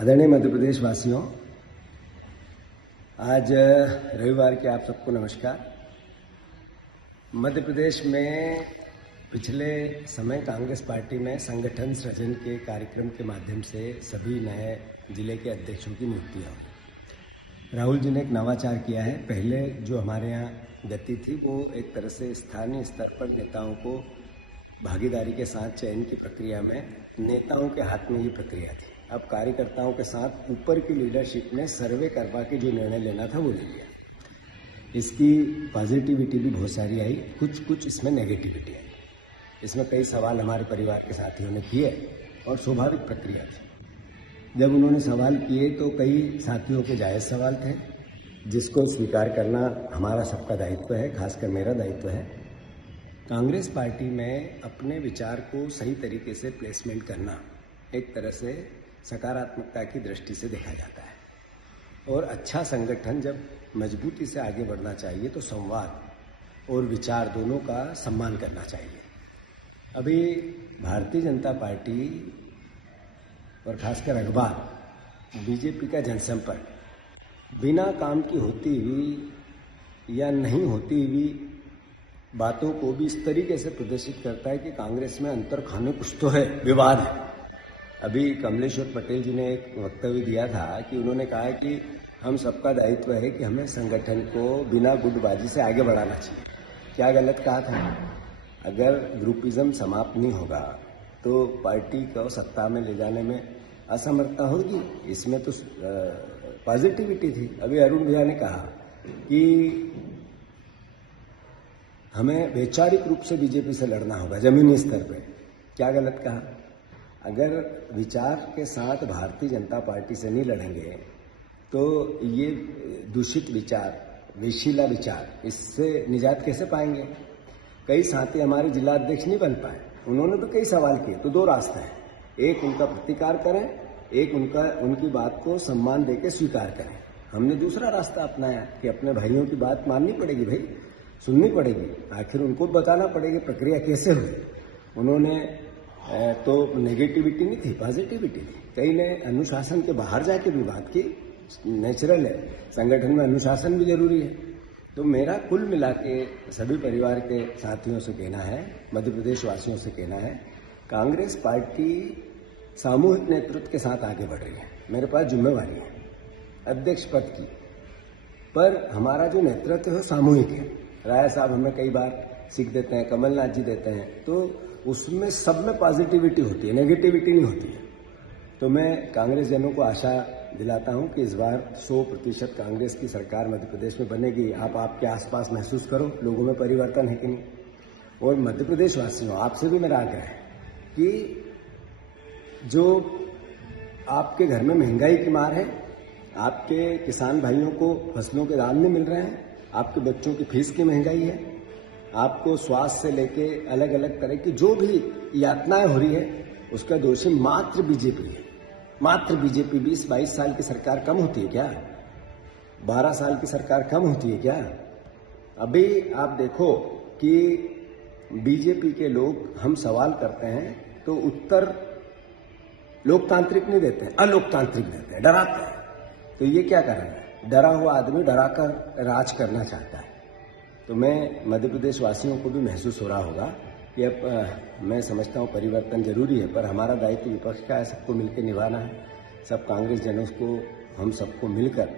आदरणीय मध्य प्रदेश वासियों, आज रविवार के आप सबको नमस्कार। मध्य प्रदेश में पिछले समय कांग्रेस पार्टी में संगठन सृजन के कार्यक्रम के माध्यम से सभी नए जिले के अध्यक्षों की नियुक्तियां हुई। राहुल जी ने एक नवाचार किया है। पहले जो हमारे यहाँ गति थी वो एक तरह से स्थानीय स्तर पर नेताओं को भागीदारी के साथ चयन की प्रक्रिया में नेताओं के हाथ में ये प्रक्रिया थी। अब कार्यकर्ताओं के साथ ऊपर की लीडरशिप ने सर्वे करवा के जो निर्णय लेना था वो ले लिया। इसकी पॉजिटिविटी भी बहुत सारी आई, कुछ इसमें नेगेटिविटी आई। इसमें कई सवाल हमारे परिवार के साथियों ने किए और स्वाभाविक प्रक्रिया थी। जब उन्होंने सवाल किए तो कई साथियों के जायज़ सवाल थे, जिसको स्वीकार करना हमारा सबका दायित्व है, खासकर मेरा दायित्व है। कांग्रेस पार्टी में अपने विचार को सही तरीके से प्लेसमेंट करना एक तरह से सकारात्मकता की दृष्टि से देखा जाता है। और अच्छा संगठन जब मजबूती से आगे बढ़ना चाहिए तो संवाद और विचार दोनों का सम्मान करना चाहिए। अभी भारतीय जनता पार्टी और खासकर अखबार, बीजेपी का जनसंपर्क बिना काम की होती हुई या नहीं होती हुई बातों को भी इस तरीके से प्रदर्शित करता है कि कांग्रेस में अंतर खाने कुछ तो है, विवाद है। अभी कमलेश्वर पटेल जी ने एक वक्तव्य दिया था कि उन्होंने कहा कि हम सबका दायित्व है कि हमें संगठन को बिना गुटबाजी से आगे बढ़ाना चाहिए। क्या गलत कहा था? अगर ग्रुपिज्म समाप्त नहीं होगा तो पार्टी को सत्ता में ले जाने में असमर्थता होगी। इसमें तो पॉजिटिविटी थी। अभी अरुण भैया ने कहा कि हमें वैचारिक रूप से बीजेपी से लड़ना होगा जमीनी स्तर पे। क्या गलत कहा? अगर विचार के साथ भारतीय जनता पार्टी से नहीं लड़ेंगे तो ये दूषित विचार, विशीला विचार, इससे निजात कैसे पाएंगे? कई साथी हमारे जिला अध्यक्ष नहीं बन पाए, उन्होंने भी कई सवाल किए। तो दो रास्ते हैं, एक उनका प्रतिकार करें, एक उनकी बात को सम्मान देकर स्वीकार करें। हमने दूसरा रास्ता अपनाया कि अपने भाइयों की बात माननी पड़ेगी, भाई सुननी पड़ेगी, आखिर उनको बताना पड़ेगी प्रक्रिया कैसे हुई। उन्होंने तो नेगेटिविटी नहीं थी, पॉजिटिविटी थी। कई ने अनुशासन के बाहर जाके भी बात की, नेचुरल है, संगठन में अनुशासन भी जरूरी है। तो मेरा कुल मिला के सभी परिवार के साथियों से कहना है, मध्य प्रदेश वासियों से कहना है, कांग्रेस पार्टी सामूहिक नेतृत्व के साथ आगे बढ़ रही है। मेरे पास जिम्मेवारी है अध्यक्ष पद की, पर हमारा जो नेतृत्व है सामूहिक है। राय साहब हमें कई बार सीख देते हैं, कमलनाथ जी देते हैं, तो उसमें सब में पॉजिटिविटी होती है, नेगेटिविटी नहीं होती है। तो मैं कांग्रेस जनों को आशा दिलाता हूं कि इस बार 100% कांग्रेस की सरकार मध्य प्रदेश में बनेगी। आप आपके आसपास महसूस करो लोगों में परिवर्तन है कि नहीं। और मध्य प्रदेश वासियों, आपसे भी मेरा आग्रह है कि जो आपके घर में महंगाई की मार है, आपके किसान भाइयों को फसलों के दाम नहीं मिल रहे हैं, आपके बच्चों की फीस की महंगाई है, आपको स्वास्थ्य से लेके अलग अलग तरह की जो भी यातनाएं हो रही है, उसका दोषी मात्र बीजेपी है। मात्र बीजेपी। 20-22 साल की सरकार कम होती है क्या? 12 साल की सरकार कम होती है क्या? अभी आप देखो कि बीजेपी के लोग, हम सवाल करते हैं तो उत्तर लोकतांत्रिक नहीं देते हैं, अलोकतांत्रिक देते हैं, डराते हैं। तो ये क्या कर रहे हैं? डरा हुआ आदमी डराकर राज करना चाहता है। तो मैं मध्य प्रदेश वासियों को भी महसूस हो रहा होगा कि अब मैं समझता हूँ परिवर्तन जरूरी है, पर हमारा दायित्व विपक्ष का है, सबको मिलकर निभाना है। सब कांग्रेस जनों को, हम सबको मिलकर